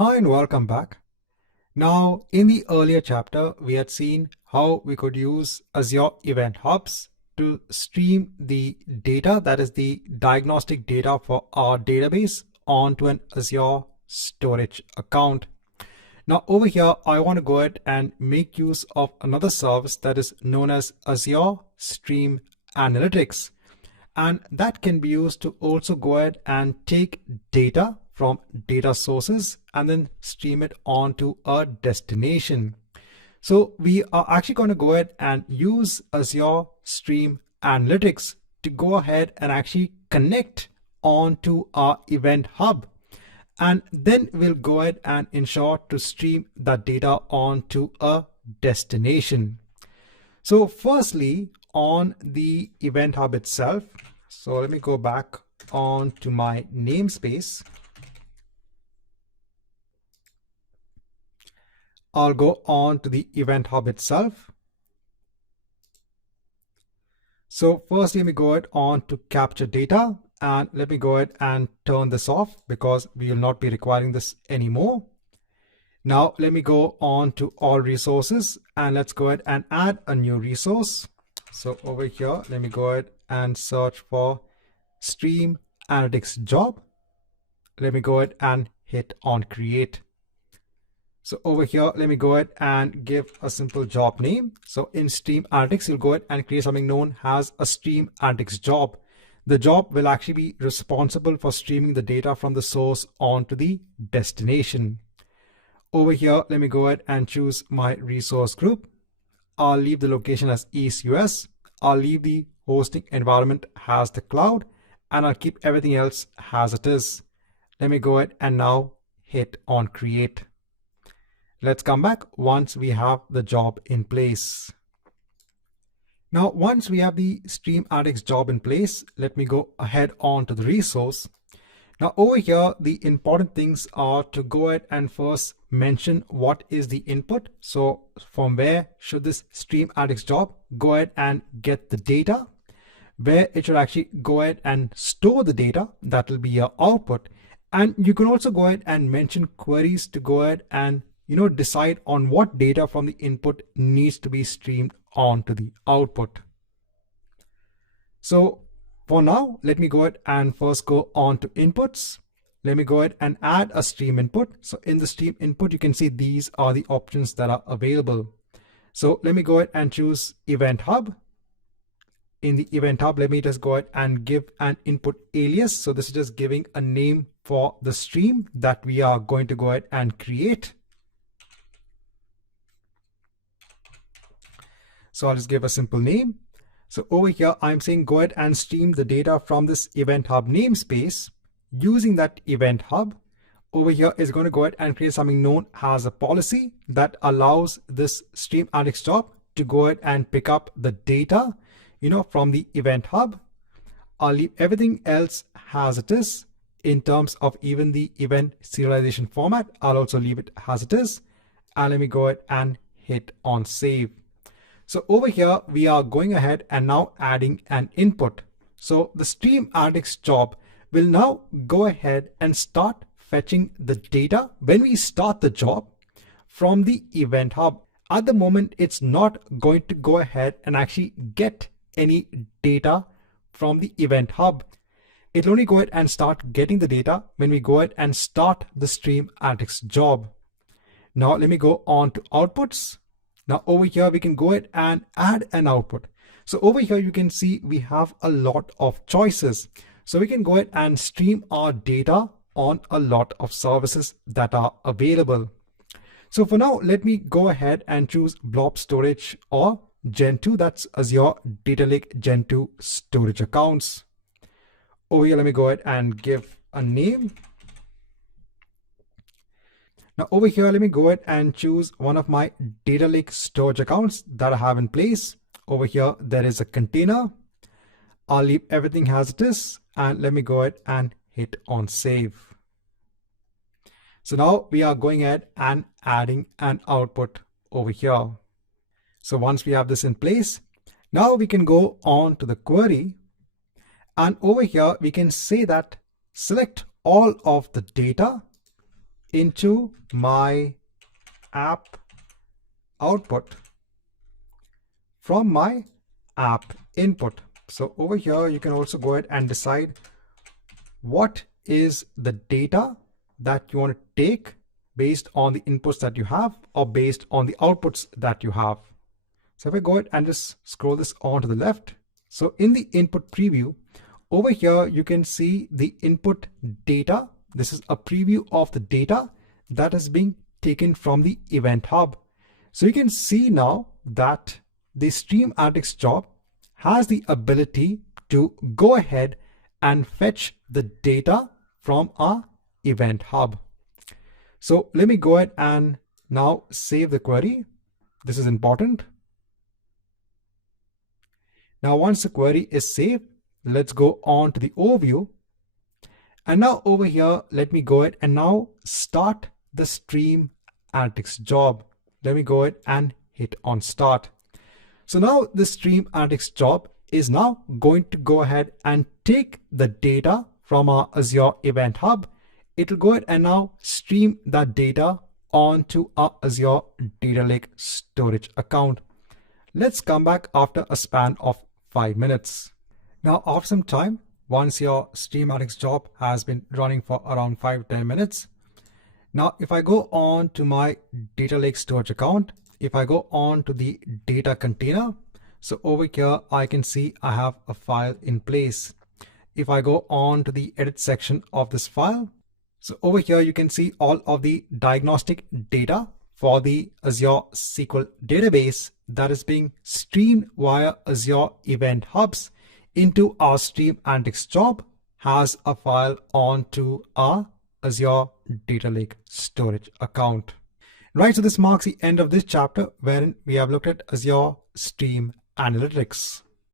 Hi and welcome back. Now, in the earlier chapter, we had seen how we could use Azure Event Hubs to stream the data, that is the diagnostic data for our database, onto an Azure storage account. Now over here, I want to go ahead and make use of another service that is known as Azure Stream Analytics. And that can be used to also go ahead and take data from data sources and then stream it onto a destination. So we are actually going to go ahead and use Azure Stream Analytics to go ahead and actually connect onto our Event Hub. And then we'll go ahead and ensure to stream that data onto a destination. So firstly, on the Event Hub itself, so let me go back on to my namespace. I'll go on to the Event Hub itself. So first, let me go ahead on to capture data, and let me go ahead and turn this off because we will not be requiring this anymore. Now let me go on to all resources and let's go ahead and add a new resource. So over here, let me go ahead and search for Stream Analytics job. Let me go ahead and hit on create. So over here, let me go ahead and give a simple job name. So in Stream Analytics, you'll go ahead and create something known as a Stream Analytics job. The job will actually be responsible for streaming the data from the source onto the destination. Over here, let me go ahead and choose my resource group. I'll leave the location as East US. I'll leave the hosting environment as the cloud, and I'll keep everything else as it is. Let me go ahead and now hit on create. Let's come back once we have the job in place. Now, once we have the Stream Analytics job in place, let me go ahead on to the resource. Now over here, the important things are to go ahead and first mention what is the input. So from where should this Stream Analytics job go ahead and get the data, where it should actually go ahead and store the data, that will be your output. And you can also go ahead and mention queries to go ahead and decide on what data from the input needs to be streamed onto the output. So for now, let me go ahead and first go on to inputs. Let me go ahead and add a stream input. So in the stream input, you can see these are the options that are available. So let me go ahead and choose Event Hub. In the Event Hub, let me just go ahead and give an input alias. So this is just giving a name for the stream that we are going to go ahead and create. So I'll just give a simple name. So over here, I'm saying go ahead and stream the data from this Event Hub namespace. Using that Event Hub, over here is going to go ahead and create something known as a policy that allows this Stream Analytics job to go ahead and pick up the data, from the Event Hub. I'll leave everything else as it is in terms of even the event serialization format. I'll also leave it as it is. And let me go ahead and hit on save. So over here, we are going ahead and now adding an input. So the Stream Analytics job will now go ahead and start fetching the data when we start the job from the Event Hub. At the moment, it's not going to go ahead and actually get any data from the Event Hub. It'll only go ahead and start getting the data when we go ahead and start the Stream Analytics job. Now let me go on to outputs. Now over here, we can go ahead and add an output. So over here, you can see we have a lot of choices. So we can go ahead and stream our data on a lot of services that are available. So for now, let me go ahead and choose Blob Storage or Gen 2. That's Azure Data Lake Gen 2 storage accounts. Over here, let me go ahead and give a name. Now over here, let me go ahead and choose one of my data lake storage accounts that I have in place. Over here, there is a container. I'll leave everything as it is. And let me go ahead and hit on save. So now we are going ahead and adding an output over here. So once we have this in place, now we can go on to the query. And over here, we can say that select all of the data into my app output from my app input. So over here, you can also go ahead and decide what is the data that you want to take based on the inputs that you have or based on the outputs that you have. So if I go ahead and just scroll this on to the left, so in the input preview, over here you can see the input data. This is a preview of the data that is being taken from the Event Hub. So you can see now that the Stream Analytics job has the ability to go ahead and fetch the data from our Event Hub. So let me go ahead and now save the query. This is important. Now, once the query is saved, let's go on to the overview. And now over here, let me go ahead and now start the Stream Analytics job. Let me go ahead and hit on start. So now the Stream Analytics job is now going to go ahead and take the data from our Azure Event Hub. It will go ahead and now stream that data onto our Azure Data Lake storage account. Let's come back after a span of 5 minutes. Now, after some time, once your Stream Analytics job has been running for around 5 to 10 minutes, now if I go on to my Data Lake storage account, if I go on to the data container, so over here I can see I have a file in place. If I go on to the edit section of this file, so over here you can see all of the diagnostic data for the Azure SQL database that is being streamed via Azure Event Hubs into our Stream Analytics job has a file onto our Azure Data Lake storage account. Right, so this marks the end of this chapter wherein we have looked at Azure Stream Analytics.